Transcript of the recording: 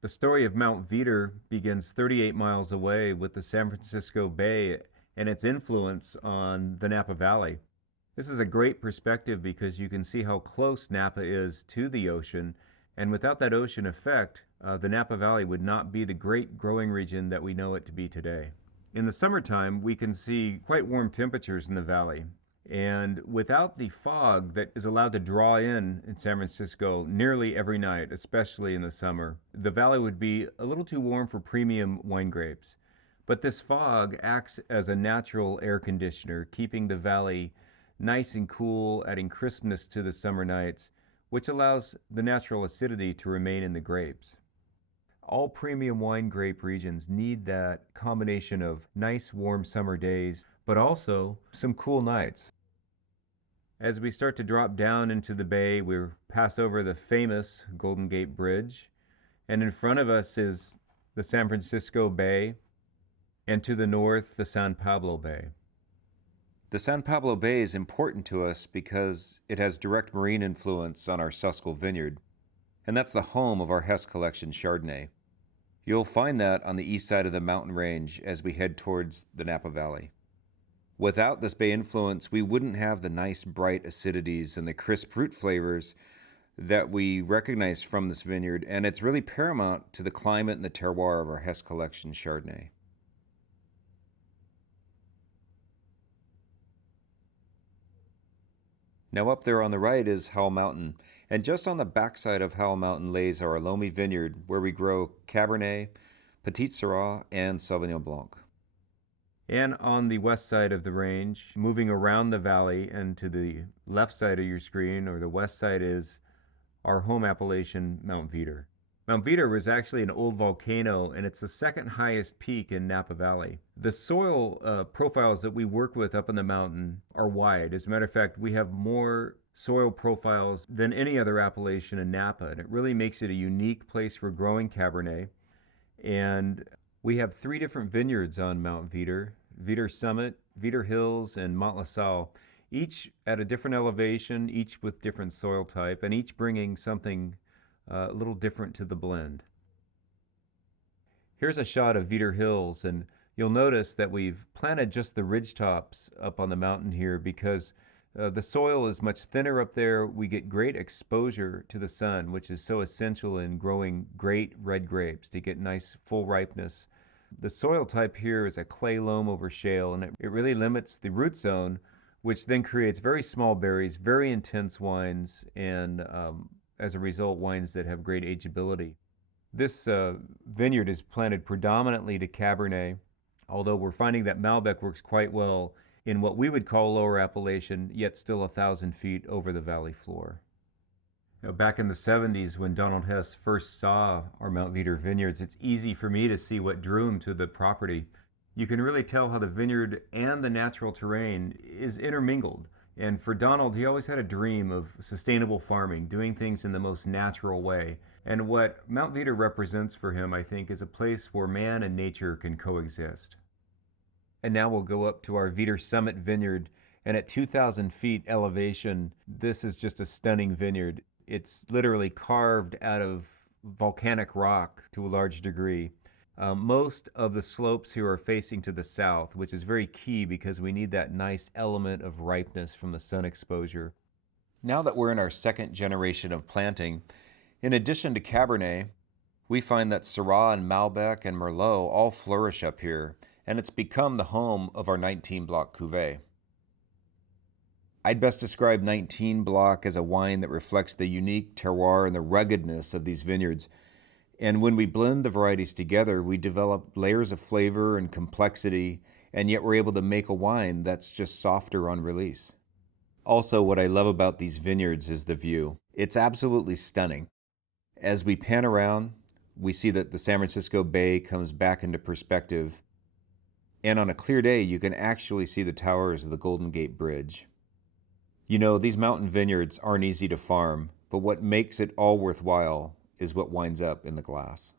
The story of Mount Veeder begins 38 miles away with the San Francisco Bay and its influence on the Napa Valley. This is a great perspective because you can see how close Napa is to the ocean, and without that ocean effect, the Napa Valley would not be the great growing region that we know it to be today. In the summertime, we can see quite warm temperatures in the valley. And without the fog that is allowed to draw in San Francisco nearly every night, especially in the summer, the valley would be a little too warm for premium wine grapes. But this fog acts as a natural air conditioner, keeping the valley nice and cool, adding crispness to the summer nights, which allows the natural acidity to remain in the grapes. All premium wine grape regions need that combination of nice warm summer days, but also some cool nights. As we start to drop down into the bay, we pass over the famous Golden Gate Bridge, and in front of us is the San Francisco Bay, and to the north, the San Pablo Bay. The San Pablo Bay is important to us because it has direct marine influence on our Susquehanna vineyard, and that's the home of our Hess Collection Chardonnay. You'll find that on the east side of the mountain range as we head towards the Napa Valley. Without this bay influence, we wouldn't have the nice bright acidities and the crisp fruit flavors that we recognize from this vineyard, and it's really paramount to the climate and the terroir of our Hess Collection Chardonnay. Now up there on the right is Howell Mountain, and just on the backside of Howell Mountain lays our Loamy Vineyard, where we grow Cabernet, Petit Syrah, and Sauvignon Blanc. And on the west side of the range, moving around the valley and to the left side of your screen, or the west side, is our home appellation, Mount Veeder. Mount Veeder was actually an old volcano, and it's the second highest peak in Napa Valley. The soil profiles that we work with up in the mountain are wide. As a matter of fact, we have more soil profiles than any other appellation in Napa, and it really makes it a unique place for growing Cabernet. And we have 3 different vineyards on Mount Veeder: Veeder Summit, Veeder Hills, and Mont La Salle, each at a different elevation, each with different soil type, and each bringing something a little different to the blend. Here's a shot of Veeder Hills, and you'll notice that we've planted just the ridgetops up on the mountain here because the soil is much thinner up there. We get great exposure to the sun, which is so essential in growing great red grapes to get nice full ripeness. The soil type here is a clay loam over shale, and it really limits the root zone, which then creates very small berries, very intense wines, and as a result, wines that have great ageability. This vineyard is planted predominantly to Cabernet, although we're finding that Malbec works quite well in what we would call lower appellation, yet still 1,000 feet over the valley floor. Back in the 70s, when Donald Hess first saw our Mount Veeder vineyards, it's easy for me to see what drew him to the property. You can really tell how the vineyard and the natural terrain is intermingled. And for Donald, he always had a dream of sustainable farming, doing things in the most natural way. And what Mount Veeder represents for him, I think, is a place where man and nature can coexist. And now we'll go up to our Veeder Summit vineyard, and at 2,000 feet elevation, this is just a stunning vineyard. It's literally carved out of volcanic rock to a large degree. Most of the slopes here are facing to the south, which is very key because we need that nice element of ripeness from the sun exposure. Now that we're in our second generation of planting, in addition to Cabernet, we find that Syrah and Malbec and Merlot all flourish up here, and it's become the home of our 19 Block cuvée. I'd best describe 19 Block as a wine that reflects the unique terroir and the ruggedness of these vineyards. And when we blend the varieties together, we develop layers of flavor and complexity, and yet we're able to make a wine that's just softer on release. Also, what I love about these vineyards is the view. It's absolutely stunning. As we pan around, we see that the San Francisco Bay comes back into perspective, and on a clear day, you can actually see the towers of the Golden Gate Bridge. You know, these mountain vineyards aren't easy to farm, but what makes it all worthwhile is what winds up in the glass.